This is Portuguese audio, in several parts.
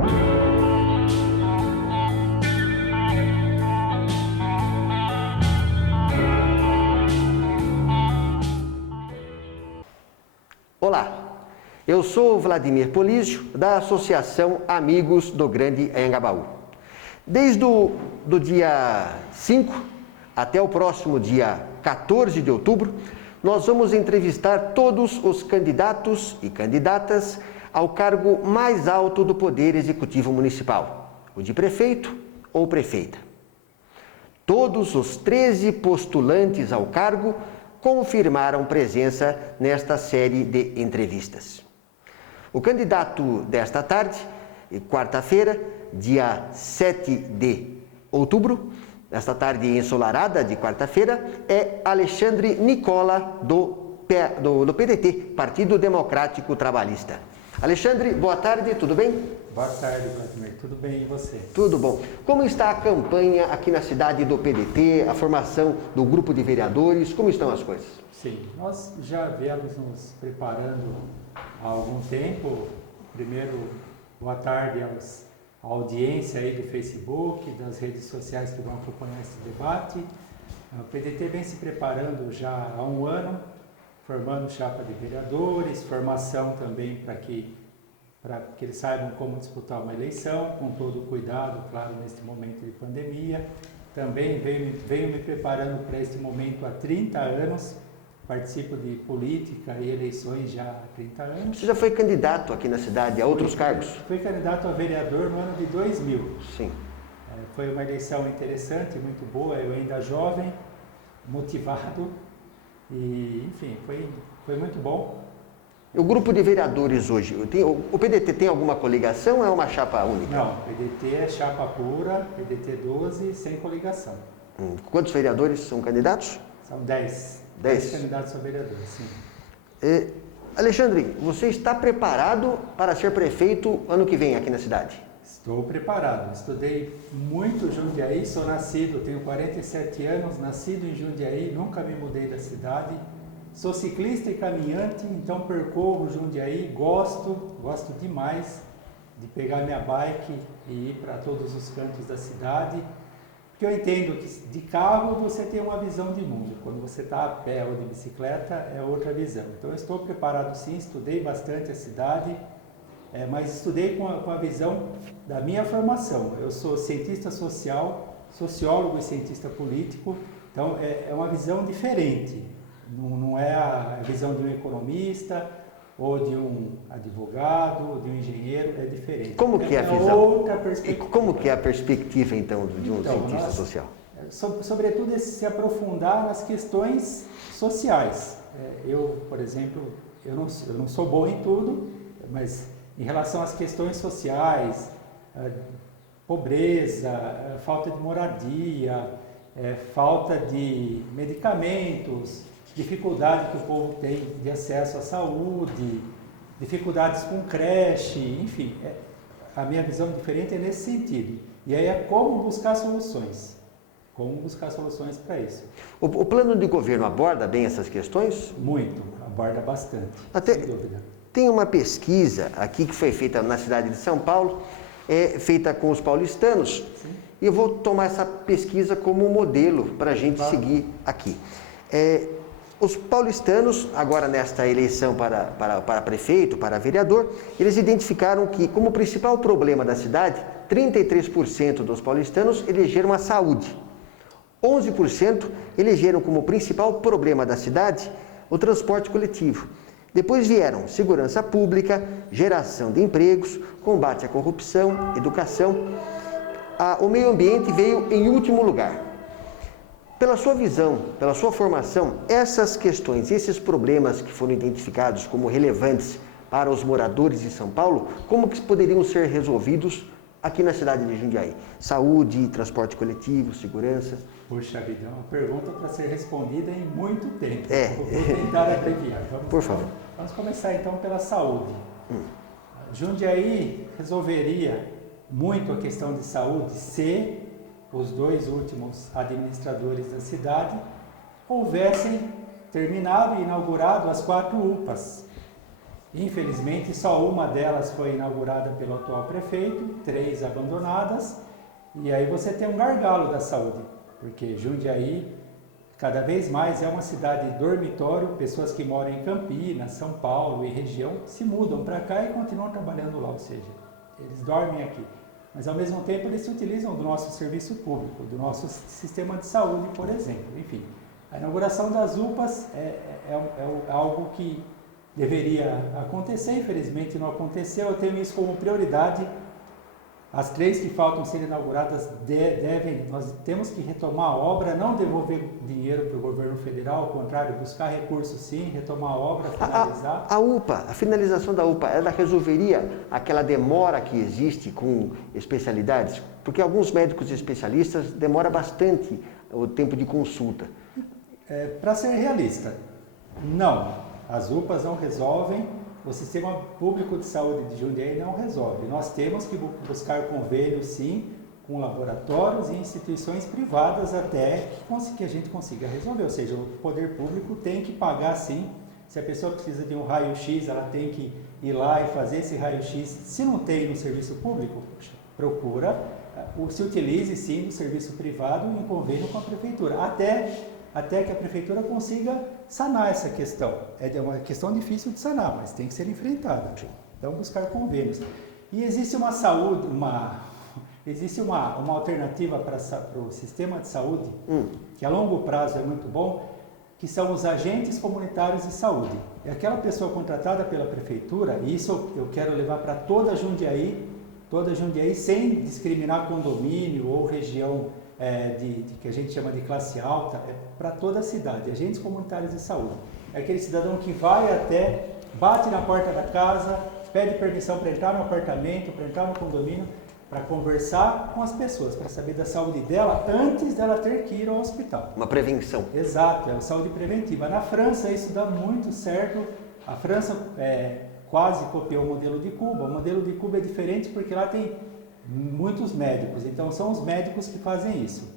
Olá, eu sou Vladimir Polísio, da Associação Amigos do Grande Anhangabaú. Desde do dia 5 até o próximo dia 14 de outubro, nós vamos entrevistar todos os candidatos e candidatas ao cargo mais alto do Poder Executivo Municipal, o de prefeito ou prefeita. Todos os 13 postulantes ao cargo confirmaram presença nesta série de entrevistas. O candidato desta tarde, quarta-feira, dia 7 de outubro, nesta tarde ensolarada de quarta-feira, é Alexandre Nicola do PDT, Partido Democrático Trabalhista. Alexandre, boa tarde, tudo bem? Boa tarde, Vladimir. Tudo bem, e você? Tudo bom. Como está a campanha aqui na cidade do PDT, a formação do grupo de vereadores, como estão as coisas? Sim, nós já viemos nos preparando há algum tempo. Primeiro, boa tarde à audiência aí do Facebook, das redes sociais que vão acompanhar esse debate. O PDT vem se preparando já há um ano, formando chapa de vereadores, formação também para que eles saibam como disputar uma eleição, com todo o cuidado, claro, neste momento de pandemia. Também venho me preparando para este momento há 30 anos, participo de política e eleições já há 30 anos. Você já foi candidato aqui na cidade a outros cargos? Fui candidato a vereador no ano de 2000. Sim. Foi uma eleição interessante, muito boa, eu ainda jovem, motivado e, enfim, foi muito bom. O grupo de vereadores hoje, o PDT tem alguma coligação ou é uma chapa única? Não, PDT é chapa pura, PDT 12, sem coligação. Quantos vereadores são candidatos? São 10. 10 candidatos a vereador, sim. Alexandre, você está preparado para ser prefeito ano que vem aqui na cidade? Estou preparado. Estudei muito Jundiaí, sou nascido, tenho 47 anos, nascido em Jundiaí, nunca me mudei da cidade. Sou ciclista e caminhante, então percorro Jundiaí, gosto demais de pegar minha bike e ir para todos os cantos da cidade, porque eu entendo que de carro você tem uma visão de mundo, quando você está a pé ou de bicicleta é outra visão. Então eu estou preparado sim, estudei bastante a cidade, mas estudei com a visão da minha formação. Eu sou cientista social, sociólogo e cientista político, então é uma visão diferente. Não é a visão de um economista ou de um advogado, ou de um engenheiro, é diferente. Como que é a visão? Outra perspectiva. E como que é a perspectiva, então, de um cientista social? Sobretudo, se aprofundar nas questões sociais. Eu, por exemplo, eu não sou bom em tudo, mas em relação às questões sociais, pobreza, falta de moradia, falta de medicamentos, dificuldade que o povo tem de acesso à saúde, dificuldades com creche, enfim, a minha visão diferente é nesse sentido. E aí é como buscar soluções para isso. O plano de governo aborda bem essas questões? Muito, aborda bastante, Até sem dúvida. Tem uma pesquisa aqui que foi feita na cidade de São Paulo, feita com os paulistanos, sim. E eu vou tomar essa pesquisa como modelo para a gente seguir aqui. Os paulistanos, agora nesta eleição para prefeito, para vereador, eles identificaram que, como principal problema da cidade, 33% dos paulistanos elegeram a saúde. 11% elegeram como principal problema da cidade o transporte coletivo. Depois vieram segurança pública, geração de empregos, combate à corrupção, educação. O meio ambiente veio em último lugar. Pela sua visão, pela sua formação, essas questões, esses problemas que foram identificados como relevantes para os moradores de São Paulo, como que poderiam ser resolvidos aqui na cidade de Jundiaí? Saúde, transporte coletivo, segurança? Puxa vida, é uma pergunta para ser respondida em muito tempo. Vou tentar abreviar. Por favor. Vamos começar então pela saúde. Jundiaí resolveria muito a questão de saúde se os dois últimos administradores da cidade houvessem terminado e inaugurado as 4 UPAs. Infelizmente, só uma delas foi inaugurada pelo atual prefeito, 3 abandonadas, e aí você tem um gargalo da saúde, porque Jundiaí cada vez mais é uma cidade dormitório, pessoas que moram em Campinas, São Paulo e região se mudam para cá e continuam trabalhando lá, ou seja, eles dormem aqui. Mas ao mesmo tempo eles se utilizam do nosso serviço público, do nosso sistema de saúde, por exemplo. Enfim, a inauguração das UPAs é algo que deveria acontecer, infelizmente não aconteceu. Eu tenho isso como prioridade. As 3 que faltam ser inauguradas nós temos que retomar a obra, não devolver dinheiro para o governo federal, ao contrário, buscar recursos sim, retomar a obra, finalizar. A UPA, a finalização da UPA, ela resolveria aquela demora que existe com especialidades? Porque alguns médicos especialistas demoram bastante o tempo de consulta. Para ser realista, não. As UPAs não resolvem. O sistema público de saúde de Jundiaí não resolve. Nós temos que buscar convênios, sim, com laboratórios e instituições privadas até que a gente consiga resolver. Ou seja, o poder público tem que pagar, sim. Se a pessoa precisa de um raio-x, ela tem que ir lá e fazer esse raio-x. Se não tem no serviço público, procura, se utilize, sim, do serviço privado em convênio com a prefeitura. Até que a prefeitura consiga sanar essa questão. É uma questão difícil de sanar, mas tem que ser enfrentada. Então, buscar convênios. E existe uma alternativa para o sistema de saúde, que a longo prazo é muito bom, que são os agentes comunitários de saúde. É aquela pessoa contratada pela prefeitura, e isso eu quero levar para toda Jundiaí, sem discriminar condomínio ou região que a gente chama de classe alta, para toda a cidade, agentes comunitários de saúde. É aquele cidadão que vai até, bate na porta da casa, pede permissão para entrar no apartamento, para entrar no condomínio, para conversar com as pessoas, para saber da saúde dela antes dela ter que ir ao hospital. Uma prevenção. Exato, é a saúde preventiva. Na França isso dá muito certo. A França quase copiou o modelo de Cuba. O modelo de Cuba é diferente porque lá tem muitos médicos, então são os médicos que fazem isso.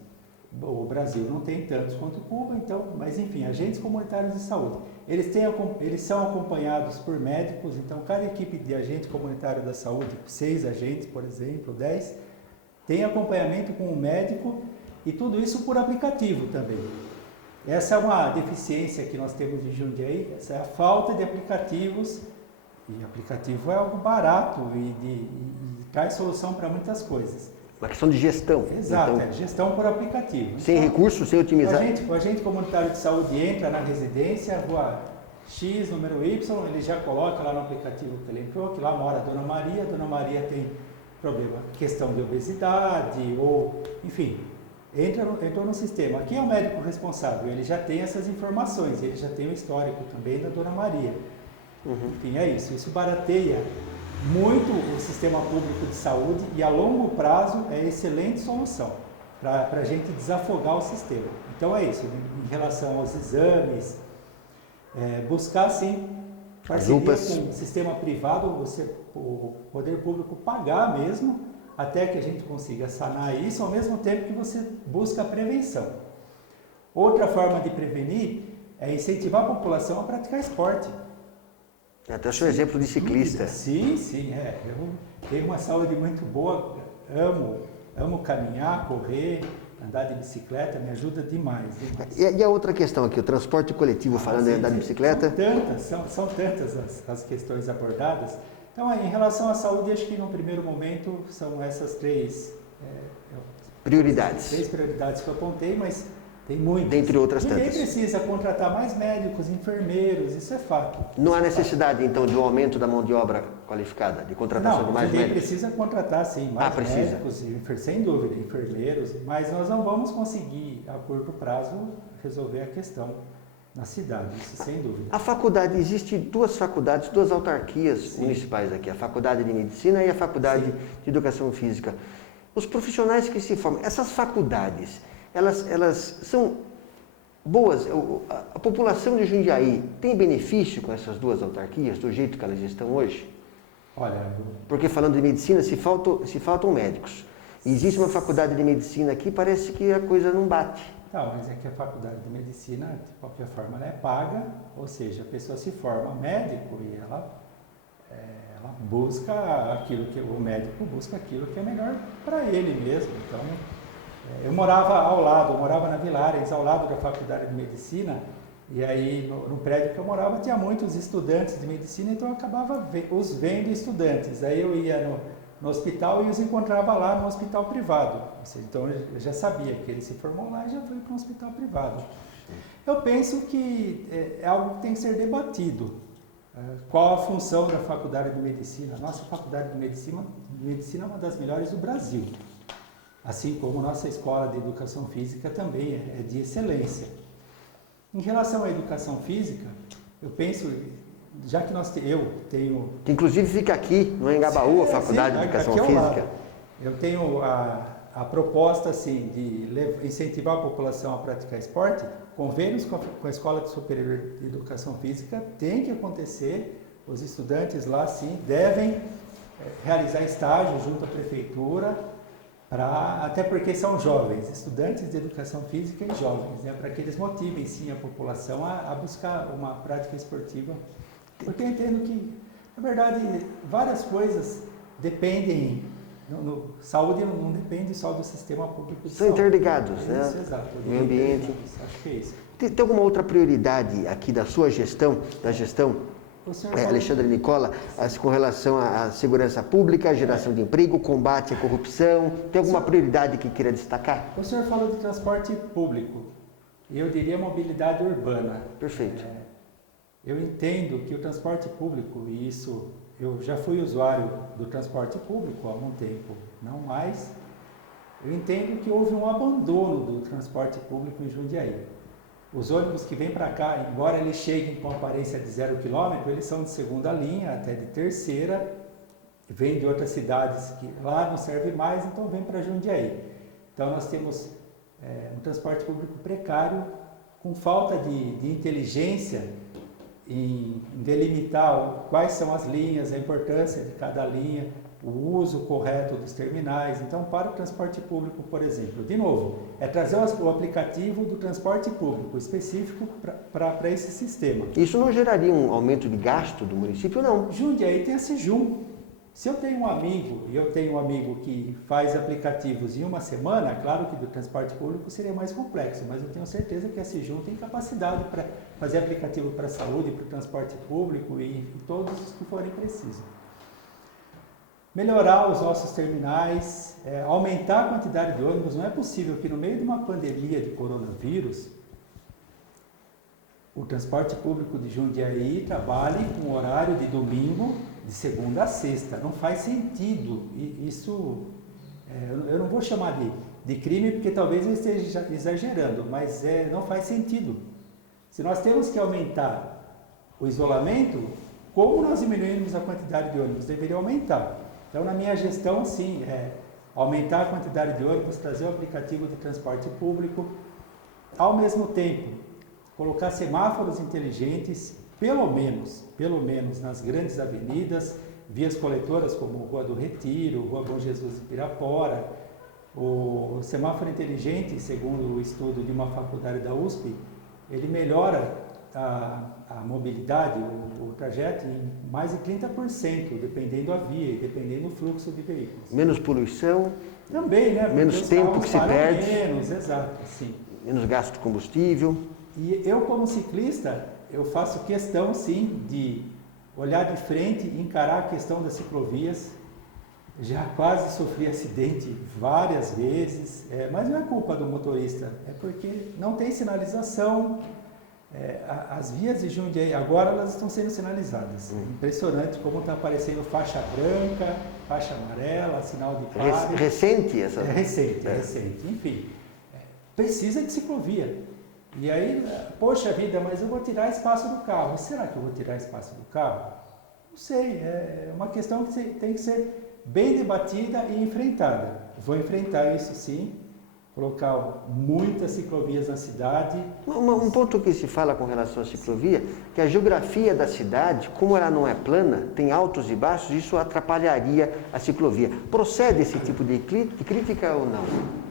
O Brasil não tem tantos quanto Cuba, então, mas enfim, agentes comunitários de saúde. Eles são acompanhados por médicos, então cada equipe de agente comunitário da saúde, 6 agentes, por exemplo, 10, tem acompanhamento com um médico e tudo isso por aplicativo também. Essa é uma deficiência que nós temos em Jundiaí, essa é a falta de aplicativos, e aplicativo é algo barato e traz solução para muitas coisas. Uma questão de gestão. Exato, então, gestão por aplicativo. Sem recursos, sem otimizar. O agente comunitário de saúde entra na residência, rua X, número Y, ele já coloca lá no aplicativo que ele entrou, que lá mora a Dona Maria tem problema, questão de obesidade, ou, enfim, entrou no sistema. Quem é o médico responsável? Ele já tem essas informações, ele já tem o histórico também da Dona Maria. Enfim, é isso. Isso barateia muito o sistema público de saúde e a longo prazo é excelente solução para a gente desafogar o sistema. Então é isso, em relação aos exames, buscar sim parceria com o sistema privado, o poder público pagar mesmo, até que a gente consiga sanar isso, ao mesmo tempo que você busca a prevenção. Outra forma de prevenir é incentivar a população a praticar esporte. Até o seu exemplo de ciclista. Sim. Eu tenho uma saúde muito boa, amo caminhar, correr, andar de bicicleta, me ajuda demais. E a outra questão aqui, o transporte coletivo, falando em andar de bicicleta? São tantas as questões abordadas. Então, em relação à saúde, acho que no primeiro momento são essas 3 prioridades. 3 prioridades que eu apontei, mas tem muitas. Dentre outras tantas. Ninguém precisa contratar mais médicos, enfermeiros, isso é fato. Não há necessidade, então, de um aumento da mão de obra qualificada, de contratação de mais médicos? Ninguém precisa contratar, sim, mais médicos, sem dúvida, enfermeiros, mas nós não vamos conseguir, a curto prazo, resolver a questão na cidade, isso sem dúvida. A faculdade, existe 2 faculdades, 2 autarquias municipais aqui, a Faculdade de Medicina e a Faculdade de Educação Física. Os profissionais que se formam, essas faculdades, elas são boas? A população de Jundiaí tem benefício com essas 2 autarquias, do jeito que elas estão hoje? Olha, porque falando de medicina, se faltam médicos. E existe uma faculdade de medicina aqui, parece que a coisa não bate. Não, mas é que a faculdade de medicina, de qualquer forma, ela é paga, ou seja, a pessoa se forma médico e ela ela busca aquilo que o médico busca aquilo que é melhor para ele mesmo. Então, eu morava ao lado, eu morava na Vila Ares, ao lado da Faculdade de Medicina, e aí no prédio que eu morava tinha muitos estudantes de medicina, então eu acabava os vendo estudantes. Aí eu ia no hospital e os encontrava lá no hospital privado. Então eu já sabia que ele se formou lá e já foi para um hospital privado. Eu penso que é algo que tem que ser debatido. Qual a função da Faculdade de Medicina? A nossa Faculdade de Medicina é uma das melhores do Brasil. Assim como nossa Escola de Educação Física também é de excelência. Em relação à educação física, eu penso, já que eu tenho... Que inclusive fica aqui, no Engabaú, a Faculdade de Educação Física. Eu tenho a proposta assim, de incentivar a população a praticar esporte. Convênios com a Escola Superior de Educação Física tem que acontecer. Os estudantes lá, sim, devem realizar estágio junto à prefeitura, até porque são jovens, estudantes de educação física e jovens, né, para que eles motivem sim a população a buscar uma prática esportiva, porque eu entendo que, na verdade, várias coisas dependem, saúde não depende só do sistema público de São saúde. interligados, Isso, né? Exato. Meio ambiente. Acho que é isso. Tem alguma outra prioridade aqui da sua gestão, da gestão Alexandre Nicola, com relação à segurança pública, à geração de emprego, combate à corrupção? Tem alguma prioridade que queira destacar? O senhor falou de transporte público, e eu diria mobilidade urbana. Perfeito. Eu entendo que o transporte público, e isso, eu já fui usuário do transporte público há algum tempo, não mais, eu entendo que houve um abandono do transporte público em Jundiaí. Os ônibus que vêm para cá, embora eles cheguem com aparência de 0 km, eles são de segunda linha, até de terceira, vêm de outras cidades que lá não serve mais, então vem para Jundiaí. Então nós temos um transporte público precário, com falta de inteligência em delimitar quais são as linhas, a importância de cada linha, o uso correto dos terminais. Então, para o transporte público, por exemplo, de novo, é trazer o aplicativo do transporte público específico para esse sistema. Isso não geraria um aumento de gasto do município, não? Jundiaí tem a Sejum. Se eu tenho um amigo, e eu tenho um amigo que faz aplicativos em uma semana, claro que do transporte público seria mais complexo, mas eu tenho certeza que a Sejum tem capacidade para fazer aplicativo para a saúde, para o transporte público e todos os que forem precisos. Melhorar os nossos terminais, aumentar a quantidade de ônibus. Não é possível que no meio de uma pandemia de coronavírus, o transporte público de Jundiaí trabalhe com horário de domingo, de segunda a sexta. Não faz sentido. Isso, eu não vou chamar de crime, porque talvez eu esteja exagerando, mas não faz sentido. Se nós temos que aumentar o isolamento, como nós diminuímos a quantidade de ônibus? Deveria aumentar. Então, na minha gestão, sim, aumentar a quantidade de ônibus, trazer o aplicativo de transporte público, ao mesmo tempo, colocar semáforos inteligentes, pelo menos nas grandes avenidas, vias coletoras como Rua do Retiro, Rua Bom Jesus de Pirapora. O semáforo inteligente, segundo o estudo de uma faculdade da USP, ele melhora a mobilidade, o trajeto em mais de 30%, dependendo da via e dependendo do fluxo de veículos. Menos poluição? Também, né? Menos tempo que se perde? Menos, exato, sim. Menos gasto de combustível? E eu, como ciclista, eu faço questão, sim, de olhar de frente e encarar a questão das ciclovias. Já quase sofri acidente várias vezes, mas não é culpa do motorista, é porque não tem sinalização. As vias de Jundiaí, agora elas estão sendo sinalizadas. Impressionante como está aparecendo faixa branca, faixa amarela, sinal de pare. Recente essa? Recente. Enfim, precisa de ciclovia. E aí, poxa vida, mas eu vou tirar espaço do carro. Será que eu vou tirar espaço do carro? Não sei, é uma questão que tem que ser bem debatida e enfrentada. Vou enfrentar isso sim. Colocar muitas ciclovias na cidade. Um ponto que se fala com relação à ciclovia, que a geografia da cidade, como ela não é plana, tem altos e baixos, isso atrapalharia a ciclovia. Procede esse tipo de crítica ou não?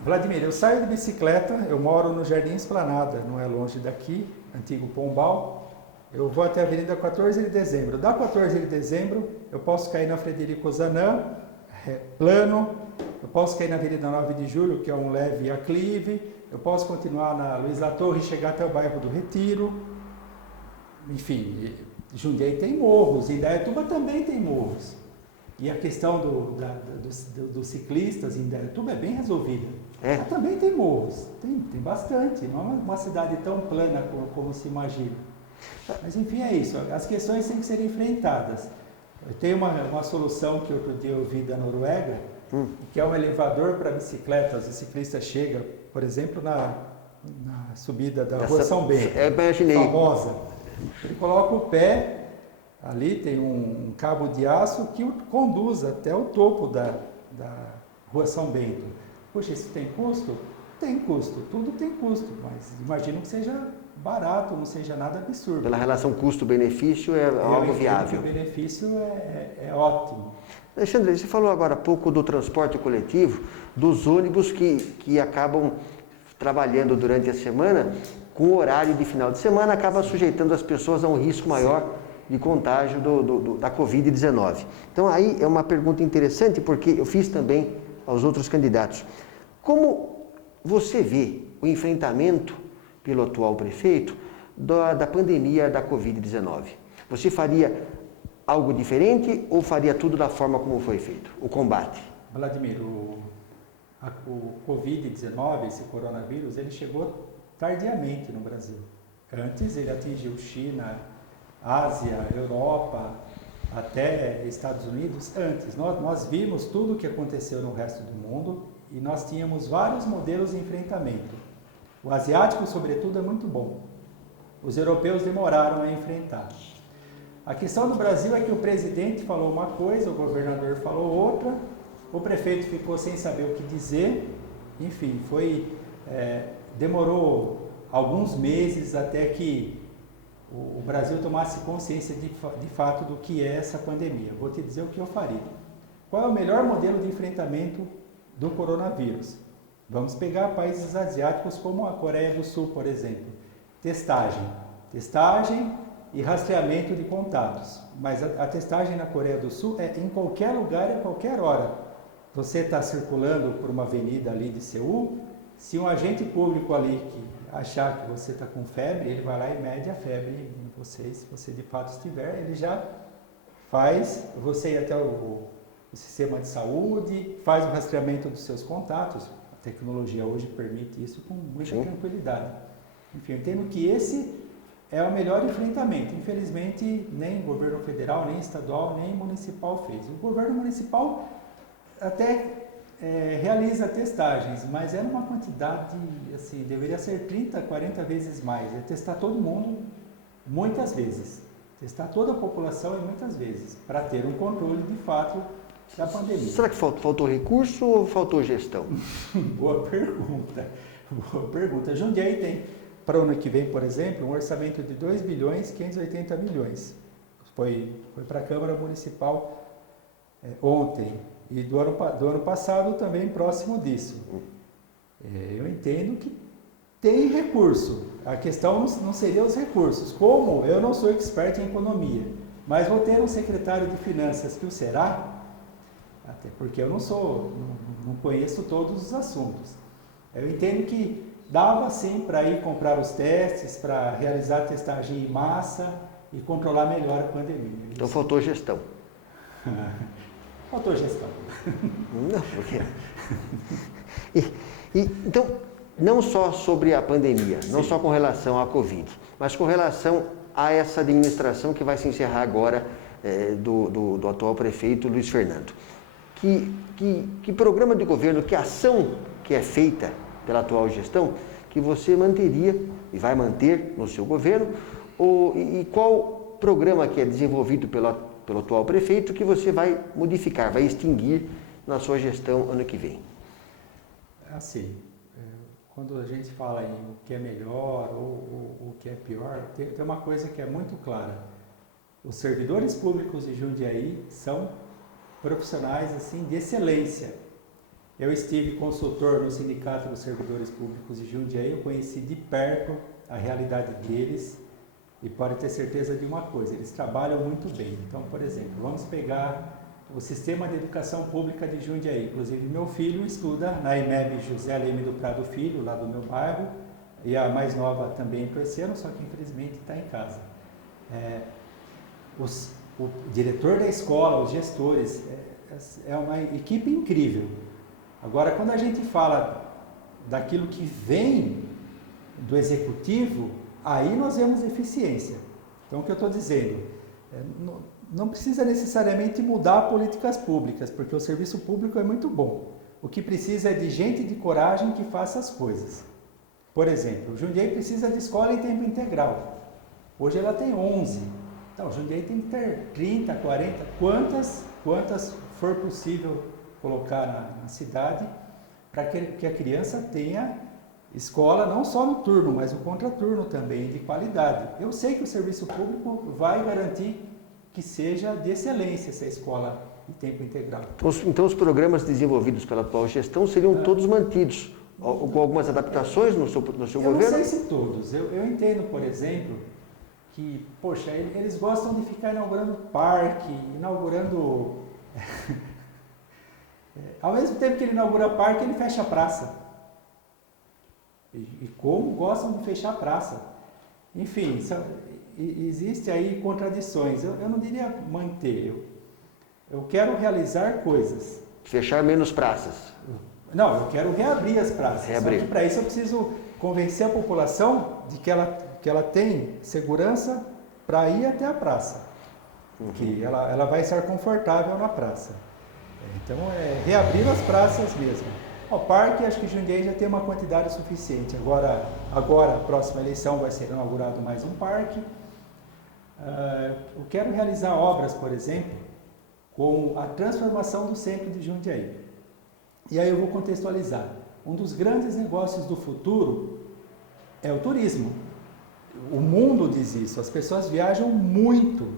Vladimir, eu saio de bicicleta, eu moro no Jardim Esplanada, não é longe daqui, antigo Pombal. Eu vou até a Avenida 14 de Dezembro. Da 14 de Dezembro, eu posso cair na Frederico Ozanam, plano. Eu posso cair na Avenida 9 de Julho, que é um leve aclive. Eu posso continuar na Luiz La Torre e chegar até o bairro do Retiro. Enfim, Jundiaí tem morros, Indaiatuba também tem morros. E a questão dos ciclistas em Indaiatuba é bem resolvida. Mas também tem morros, tem bastante. Não é uma cidade tão plana como se imagina. Mas enfim, é isso. As questões têm que ser enfrentadas. Eu tenho uma solução que outro dia eu vi da Noruega, que é um elevador para bicicletas. O ciclista chega, por exemplo, na subida da Rua São Bento, famosa. Ele coloca o pé, ali tem um cabo de aço que o conduz até o topo da Rua São Bento. Puxa, isso tem custo? Tem custo, tudo tem custo, mas imagino que seja barato, não seja nada absurdo. Pela relação custo-benefício é algo viável. O benefício é ótimo. Alexandre, você falou agora há pouco do transporte coletivo, dos ônibus que acabam trabalhando durante a semana, com o horário de final de semana, acaba sujeitando as pessoas a um risco maior de contágio da Covid-19. Então aí é uma pergunta interessante, porque eu fiz também aos outros candidatos. Como você vê o enfrentamento pelo atual prefeito da pandemia da Covid-19? Você faria algo diferente ou faria tudo da forma como foi feito, o combate? Vladimir, o Covid-19, esse coronavírus, ele chegou tardiamente no Brasil. Antes ele atingiu China, Ásia, Europa, até Estados Unidos. Antes, nós vimos tudo o que aconteceu no resto do mundo e nós tínhamos vários modelos de enfrentamento. O asiático, sobretudo, é muito bom. Os europeus demoraram a enfrentar. A questão do Brasil é que o presidente falou uma coisa, o governador falou outra, o prefeito ficou sem saber o que dizer, enfim, demorou alguns meses até que o Brasil tomasse consciência de fato do que é essa pandemia. Vou te dizer o que eu faria. Qual é o melhor modelo de enfrentamento do coronavírus? Vamos pegar países asiáticos como a Coreia do Sul, por exemplo. Testagem e rastreamento de contatos. Mas a testagem na Coreia do Sul é em qualquer lugar e a qualquer hora. Você está circulando por uma avenida ali de Seul, se um agente público ali que achar que você está com febre, ele vai lá e mede a febre em você. Se você de fato estiver, ele já faz você ir até o sistema de saúde, faz o rastreamento dos seus contatos. A tecnologia hoje permite isso com muita tranquilidade. Enfim, eu entendo que esse é o melhor enfrentamento. Infelizmente, nem o governo federal, nem estadual, nem municipal fez. O governo municipal até realiza testagens, mas é numa quantidade, assim, deveria ser 30, 40 vezes mais. É testar todo mundo muitas vezes. Testar toda a população e muitas vezes, para ter um controle de fato da pandemia. Será que faltou recurso ou faltou gestão? Boa pergunta. Jundiaí tem, para o ano que vem, por exemplo, um orçamento de 2 bilhões 580 milhões. Foi para a Câmara Municipal ontem. E do ano passado também próximo disso. Eu entendo que tem recurso. A questão não seria os recursos. Como eu não sou expert em economia, mas vou ter um secretário de finanças que o será, até porque eu não conheço todos os assuntos. Eu entendo que dava sim para ir comprar os testes, para realizar a testagem em massa e controlar melhor a pandemia. Então faltou gestão. Faltou gestão. Não, porque... Então, não só sobre a pandemia, não só com relação à Covid, mas com relação a essa administração que vai se encerrar agora do atual prefeito Luiz Fernando. Que programa de governo, que ação que é feita pela atual gestão, que você manteria e vai manter no seu governo, e qual programa que é desenvolvido pelo atual prefeito que você vai modificar, vai extinguir na sua gestão ano que vem? Assim, quando a gente fala em o que é melhor ou o que é pior, tem uma coisa que é muito clara. Os servidores públicos de Jundiaí são profissionais assim, de excelência. Eu estive consultor no Sindicato dos Servidores Públicos de Jundiaí, eu conheci de perto a realidade deles, E pode ter certeza de uma coisa, eles trabalham muito bem. Então, por exemplo, vamos pegar o Sistema de Educação Pública de Jundiaí. Inclusive, meu filho estuda na EMEB José Leme do Prado Filho, lá do meu bairro, e a mais nova também entrou esse ano, só que infelizmente está em casa. O diretor da escola, os gestores, é uma equipe incrível. Agora, quando a gente fala daquilo que vem do executivo, aí nós vemos eficiência. Então, o que eu estou dizendo, não precisa necessariamente mudar políticas públicas, porque o serviço público é muito bom. O que precisa é de gente de coragem que faça as coisas. Por exemplo, o Jundiaí precisa de escola em tempo integral. Hoje ela tem 11. Então, o Jundiaí tem que ter 30, 40, quantas for possível colocar na cidade, para que a criança tenha escola não só no turno, mas o contraturno também, de qualidade. Eu sei que o serviço público vai garantir que seja de excelência essa escola em tempo integral. Então os programas desenvolvidos pela atual gestão seriam todos mantidos, com algumas adaptações no seu governo? Eu não sei se todos. Eu entendo, por exemplo, que, poxa, eles gostam de ficar inaugurando parque, inaugurando... Ao mesmo tempo que ele inaugura parque, ele fecha a praça. E como gostam de fechar a praça. Enfim, existe aí contradições. Eu não diria manter. Eu quero realizar coisas. Fechar menos praças. Não, eu quero reabrir as praças. Reabrir. Só que para isso eu preciso convencer a população de que ela tem segurança para ir até a praça. Que ela vai estar confortável na praça. Então, reabrir as praças mesmo. O parque, acho que Jundiaí já tem uma quantidade suficiente. Agora, a próxima eleição vai ser inaugurado mais um parque. Eu quero realizar obras, por exemplo, com a transformação do centro de Jundiaí. E aí eu vou contextualizar. Um dos grandes negócios do futuro é o turismo. O mundo diz isso, as pessoas viajam muito.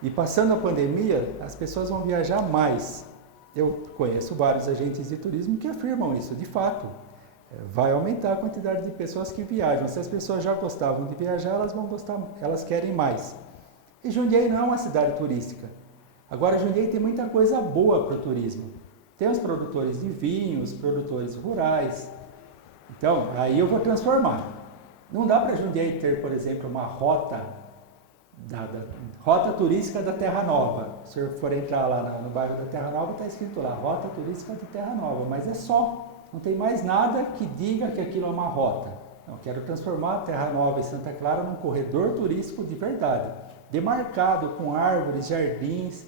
E passando a pandemia, as pessoas vão viajar mais. Eu conheço vários agentes de turismo que afirmam isso, de fato. Vai aumentar a quantidade de pessoas que viajam. Se as pessoas já gostavam de viajar, elas vão gostar, elas querem mais. E Jundiaí não é uma cidade turística. Agora, Jundiaí tem muita coisa boa para o turismo. Tem os produtores de vinhos, produtores rurais. Então, aí eu vou transformar. Não dá para Jundiaí ter, por exemplo, uma rota turística da Terra Nova. Se o senhor for entrar lá no bairro da Terra Nova, está escrito lá, Rota Turística de Terra Nova, mas é só, não tem mais nada que diga que aquilo é uma rota. Eu quero transformar a Terra Nova e Santa Clara num corredor turístico de verdade, demarcado com árvores, jardins,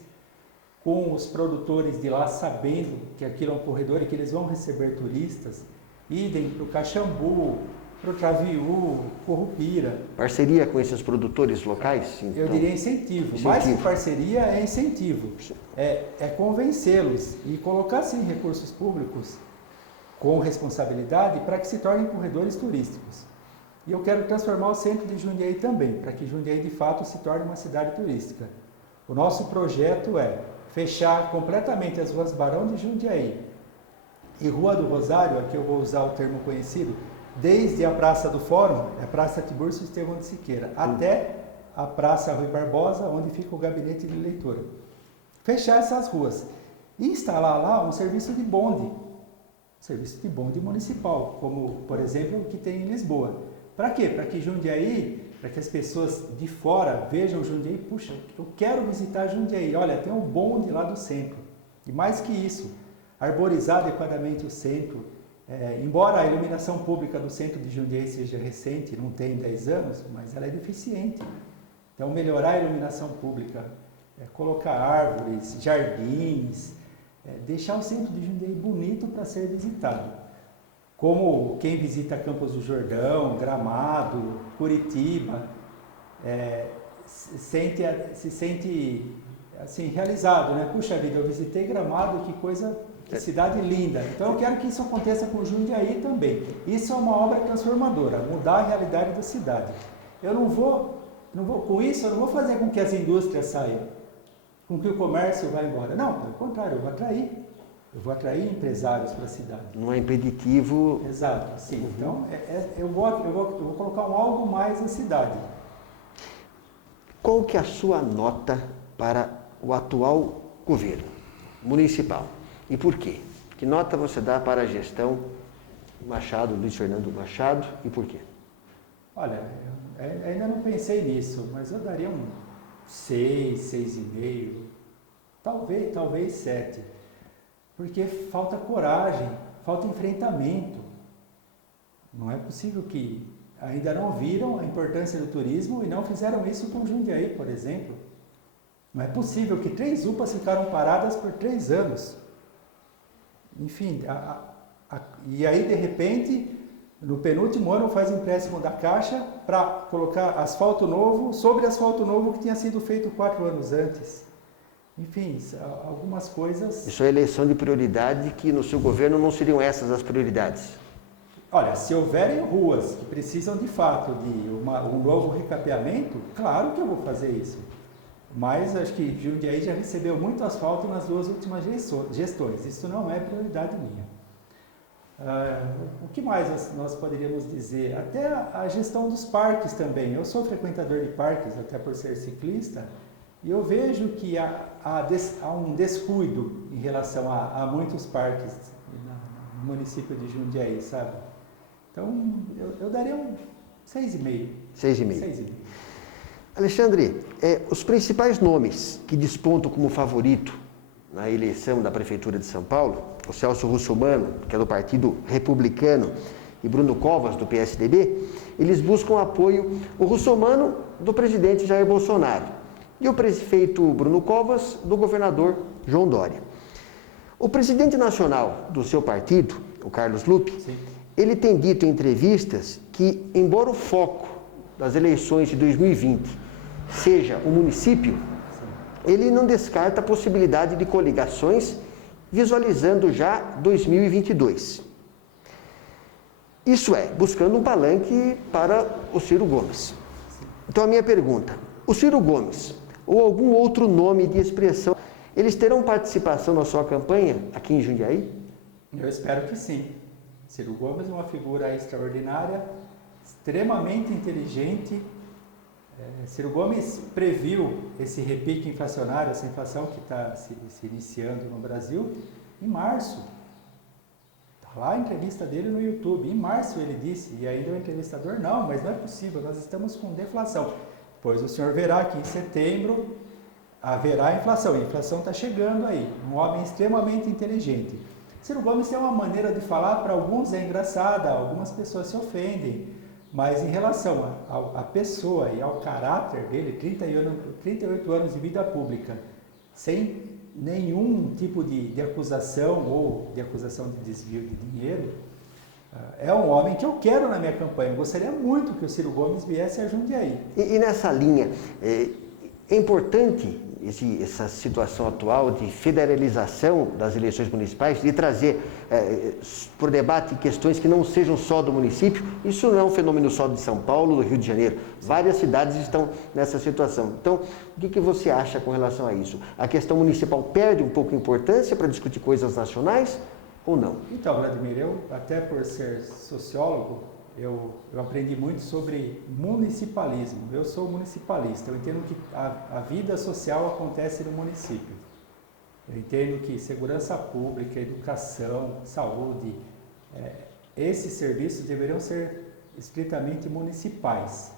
com os produtores de lá sabendo que aquilo é um corredor e que eles vão receber turistas, idem para o Caxambu, para o Traviú, Currupira. Parceria com esses produtores locais? Então, eu diria incentivo. Mais que parceria, é incentivo. É convencê-los e colocar, sim, recursos públicos com responsabilidade para que se tornem corredores turísticos. E eu quero transformar o centro de Jundiaí também, para que Jundiaí, de fato, se torne uma cidade turística. O nosso projeto é fechar completamente as ruas Barão de Jundiaí e Rua do Rosário, aqui eu vou usar o termo conhecido, desde a Praça do Fórum, a Praça Tiburcio Estevão de Siqueira, até a Praça Rui Barbosa, onde fica o gabinete de leitura. Fechar essas ruas e instalar lá um serviço de bonde municipal, como, por exemplo, o que tem em Lisboa. Para quê? Para que Jundiaí, para que as pessoas de fora vejam Jundiaí, puxa, eu quero visitar Jundiaí, olha, tem um bonde lá do centro. E mais que isso, arborizar adequadamente o centro. Embora a iluminação pública do centro de Jundiaí seja recente, não tem 10 anos, mas ela é deficiente. Então, melhorar a iluminação pública, colocar árvores, jardins, deixar o centro de Jundiaí bonito para ser visitado. Como quem visita Campos do Jordão, Gramado, Curitiba, se sente assim, realizado, né? Puxa vida, eu visitei Gramado, que coisa... Que cidade linda. Então eu quero que isso aconteça com Jundiaí também. Isso é uma obra transformadora, mudar a realidade da cidade. Eu não vou com isso, eu não vou fazer com que as indústrias saiam, com que o comércio vá embora. Não, pelo contrário, eu vou atrair empresários para a cidade. Não é impeditivo. Exato, sim. Então eu vou colocar um algo mais na cidade. Qual que é a sua nota para o atual governo municipal? E por quê? Que nota você dá para a gestão Machado, Luiz Fernando Machado, e por quê? Olha, eu ainda não pensei nisso, mas eu daria um 6, 6,5, talvez 7. Porque falta coragem, falta enfrentamento. Não é possível que ainda não viram a importância do turismo e não fizeram isso com Jundiaí, por exemplo. Não é possível que 3 UPAs ficaram paradas por 3 anos. Enfim, e aí de repente, no penúltimo ano faz empréstimo da Caixa para colocar asfalto novo sobre asfalto novo que tinha sido feito 4 anos antes. Enfim, algumas coisas... Isso é eleição de prioridade, que no seu governo não seriam essas as prioridades? Olha, se houverem ruas que precisam de fato de um novo recapeamento, claro que eu vou fazer isso. Mas acho que Jundiaí já recebeu muito asfalto nas 2 últimas gestões. Isso não é prioridade minha. O que mais nós poderíamos dizer? Até a gestão dos parques também. Eu sou frequentador de parques, até por ser ciclista, e eu vejo que há um descuido em relação a muitos parques no município de Jundiaí, sabe? Então, eu daria um 6,5. 6,5. Alexandre, os principais nomes que despontam como favorito na eleição da Prefeitura de São Paulo, o Celso Russomano, que é do Partido Republicano, e Bruno Covas, do PSDB, eles buscam apoio, o Russomano, do presidente Jair Bolsonaro, e o prefeito Bruno Covas, do governador João Dória. O presidente nacional do seu partido, o Carlos Lupe, sim, ele tem dito em entrevistas que, embora o foco das eleições de 2020 seja o município, ele não descarta a possibilidade de coligações, visualizando já 2022. Isso é, buscando um palanque para o Ciro Gomes. Então a minha pergunta, o Ciro Gomes ou algum outro nome de expressão, eles terão participação na sua campanha aqui em Jundiaí? Eu espero que sim. Ciro Gomes é uma figura extraordinária, extremamente inteligente. Ciro Gomes previu esse repique inflacionário, essa inflação que está se iniciando no Brasil, em março. Está lá a entrevista dele no YouTube. Em março ele disse, e ainda o entrevistador, não, mas não é possível, nós estamos com deflação. Pois o senhor verá que em setembro haverá inflação. A inflação está chegando aí. Um homem extremamente inteligente. Ciro Gomes tem uma maneira de falar, para alguns é engraçada, algumas pessoas se ofendem, mas em relação à pessoa e ao caráter dele, 38 anos de vida pública, sem nenhum tipo de acusação ou de acusação de desvio de dinheiro, é um homem que eu quero na minha campanha. Eu gostaria muito que o Ciro Gomes viesse a Jundiaí. E nessa linha, é importante essa situação atual de federalização das eleições municipais, de trazer por debate questões que não sejam só do município. Isso não é um fenômeno só de São Paulo, do Rio de Janeiro. Várias cidades estão nessa situação. Então, o que você acha com relação a isso? A questão municipal perde um pouco de importância para discutir coisas nacionais ou não? Então, Vladimir, eu, até por ser sociólogo, eu aprendi muito sobre municipalismo. Eu sou municipalista, eu entendo que a vida social acontece no município. Eu entendo que segurança pública, educação, saúde, esses serviços deveriam ser estritamente municipais.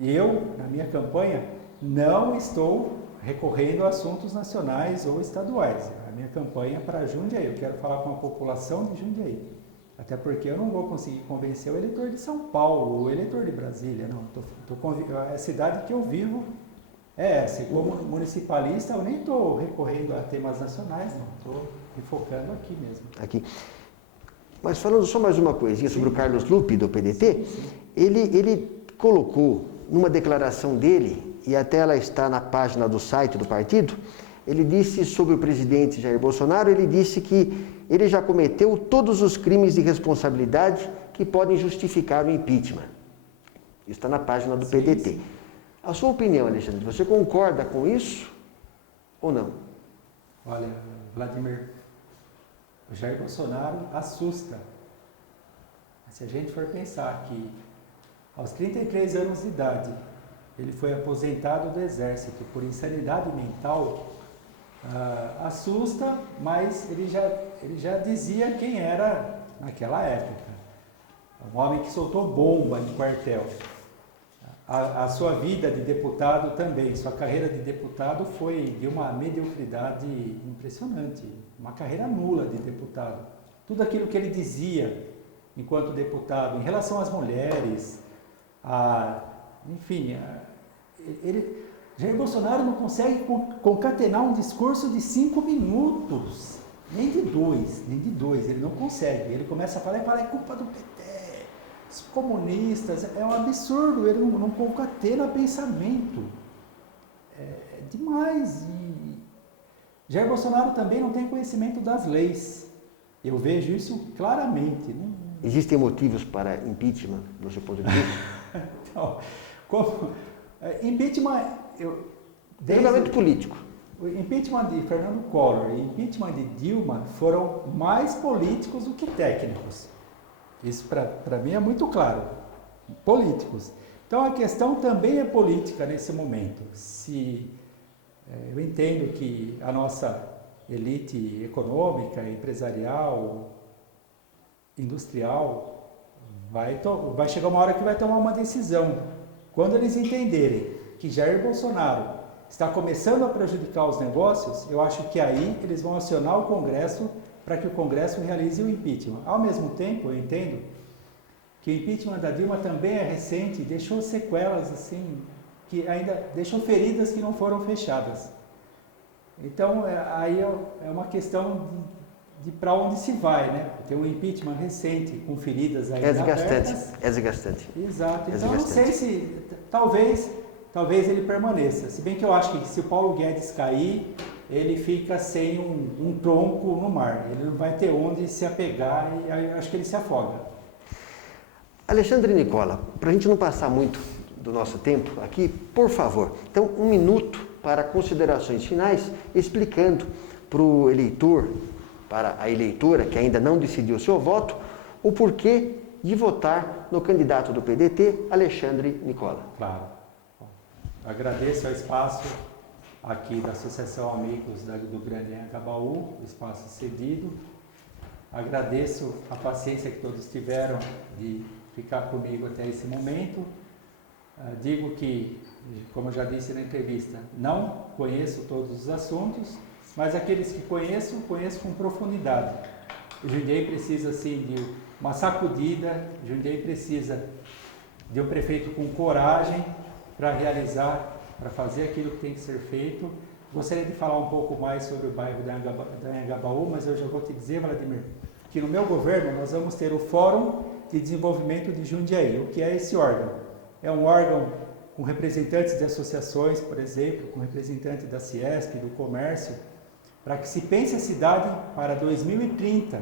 Eu, na minha campanha, não estou recorrendo a assuntos nacionais ou estaduais. A minha campanha é para Jundiaí, eu quero falar com a população de Jundiaí. Até porque eu não vou conseguir convencer o eleitor de São Paulo, ou o eleitor de Brasília, não. A cidade que eu vivo é essa. Como municipalista, eu nem estou recorrendo a temas nacionais, não. Estou me focando aqui mesmo. Aqui. Mas falando só mais uma coisinha sobre o Carlos Lupe, do PDT, ele colocou numa declaração dele, e até ela está na página do site do partido, ele disse sobre o presidente Jair Bolsonaro, ele disse que ele já cometeu todos os crimes de responsabilidade que podem justificar o impeachment. Isso está na página do PDT. Sim. A sua opinião, Alexandre, você concorda com isso ou não? Olha, Vladimir, o Jair Bolsonaro assusta. Se a gente for pensar que aos 33 anos de idade, ele foi aposentado do Exército por insanidade mental. Assusta, mas ele já dizia quem era naquela época. Um homem que soltou bomba em quartel. A sua vida de deputado também, sua carreira de deputado foi de uma mediocridade impressionante, uma carreira nula de deputado. Tudo aquilo que ele dizia enquanto deputado em relação às mulheres, Jair Bolsonaro não consegue concatenar um discurso de 5 minutos, nem de dois, ele não consegue. Ele começa a falar é culpa do PT, os comunistas, é um absurdo, ele não concatena pensamento. É demais. E Jair Bolsonaro também não tem conhecimento das leis. Eu vejo isso claramente. Existem motivos para impeachment, do seu ponto de vista? Então, impeachment... Julgamento político. O impeachment de Fernando Collor e o impeachment de Dilma foram mais políticos do que técnicos. Isso para mim é muito claro. Políticos. Então a questão também é política nesse momento. Eu entendo que a nossa elite econômica, empresarial, industrial, vai chegar uma hora que vai tomar uma decisão. Quando eles entenderem que Jair Bolsonaro está começando a prejudicar os negócios, eu acho que aí eles vão acionar o Congresso para que o Congresso realize o impeachment. Ao mesmo tempo, eu entendo que o impeachment da Dilma também é recente e deixou sequelas, assim, que ainda deixou feridas que não foram fechadas. Então, aí é uma questão de para onde se vai, né? Tem um impeachment recente, com feridas ainda abertas. É desgastante. Exato. Então, não sei se... Talvez ele permaneça. Se bem que eu acho que se o Paulo Guedes cair, ele fica sem um tronco no mar. Ele não vai ter onde se apegar e eu acho que ele se afoga. Alexandre Nicola, para a gente não passar muito do nosso tempo aqui, por favor, então 1 minuto para considerações finais, explicando para o eleitor, para a eleitora que ainda não decidiu o seu voto, o porquê de votar no candidato do PDT, Alexandre Nicola. Claro. Agradeço ao espaço aqui da Associação Amigos do Grande Anhangabaú, o espaço cedido. Agradeço a paciência que todos tiveram de ficar comigo até esse momento. Digo que, como eu já disse na entrevista, não conheço todos os assuntos, mas aqueles que conheço com profundidade. O Jundiaí precisa, sim, de uma sacudida, o Jundiaí precisa de um prefeito com coragem para realizar, para fazer aquilo que tem que ser feito. Gostaria de falar um pouco mais sobre o bairro da Anhangabaú, mas eu já vou te dizer, Vladimir, que no meu governo nós vamos ter o Fórum de Desenvolvimento de Jundiaí. O que é esse órgão? É um órgão com representantes de associações, por exemplo, com representantes da Ciesp, do comércio, para que se pense a cidade para 2030.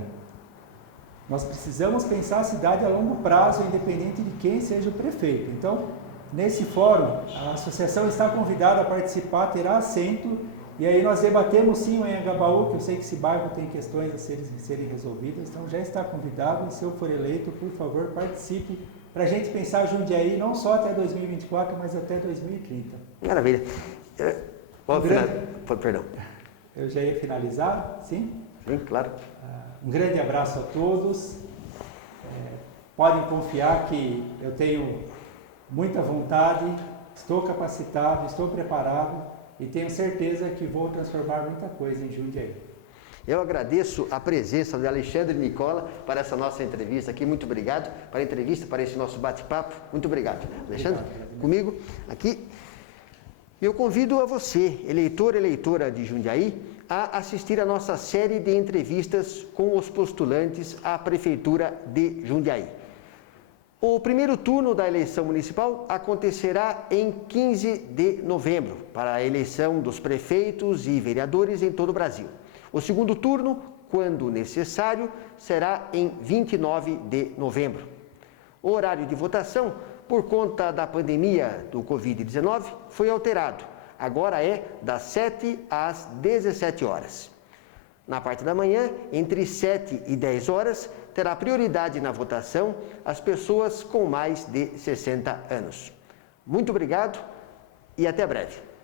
Nós precisamos pensar a cidade a longo prazo, independente de quem seja o prefeito. Então, nesse fórum, a associação está convidada a participar, terá assento, e aí nós debatemos sim o Anhangabaú, que eu sei que esse bairro tem questões a serem resolvidas, então já está convidado, e se eu for eleito, por favor, participe, para a gente pensar Jundiaí não só até 2024, mas até 2030. Maravilha. Perdão. Eu já ia finalizar, sim? Sim, claro. Um grande abraço a todos. Podem confiar que eu tenho muita vontade, estou capacitado, estou preparado e tenho certeza que vou transformar muita coisa em Jundiaí. Eu agradeço a presença de Alexandre Nicola para essa nossa entrevista aqui. Muito obrigado para a entrevista, para esse nosso bate-papo. Muito obrigado. Alexandre, comigo aqui. Eu convido a você, eleitor e eleitora de Jundiaí, a assistir a nossa série de entrevistas com os postulantes à Prefeitura de Jundiaí. O primeiro turno da eleição municipal acontecerá em 15 de novembro, para a eleição dos prefeitos e vereadores em todo o Brasil. O segundo turno, quando necessário, será em 29 de novembro. O horário de votação, por conta da pandemia do Covid-19, foi alterado. Agora é das 7 às 17 horas. Na parte da manhã, entre 7 e 10 horas, terá prioridade na votação as pessoas com mais de 60 anos. Muito obrigado, e até breve.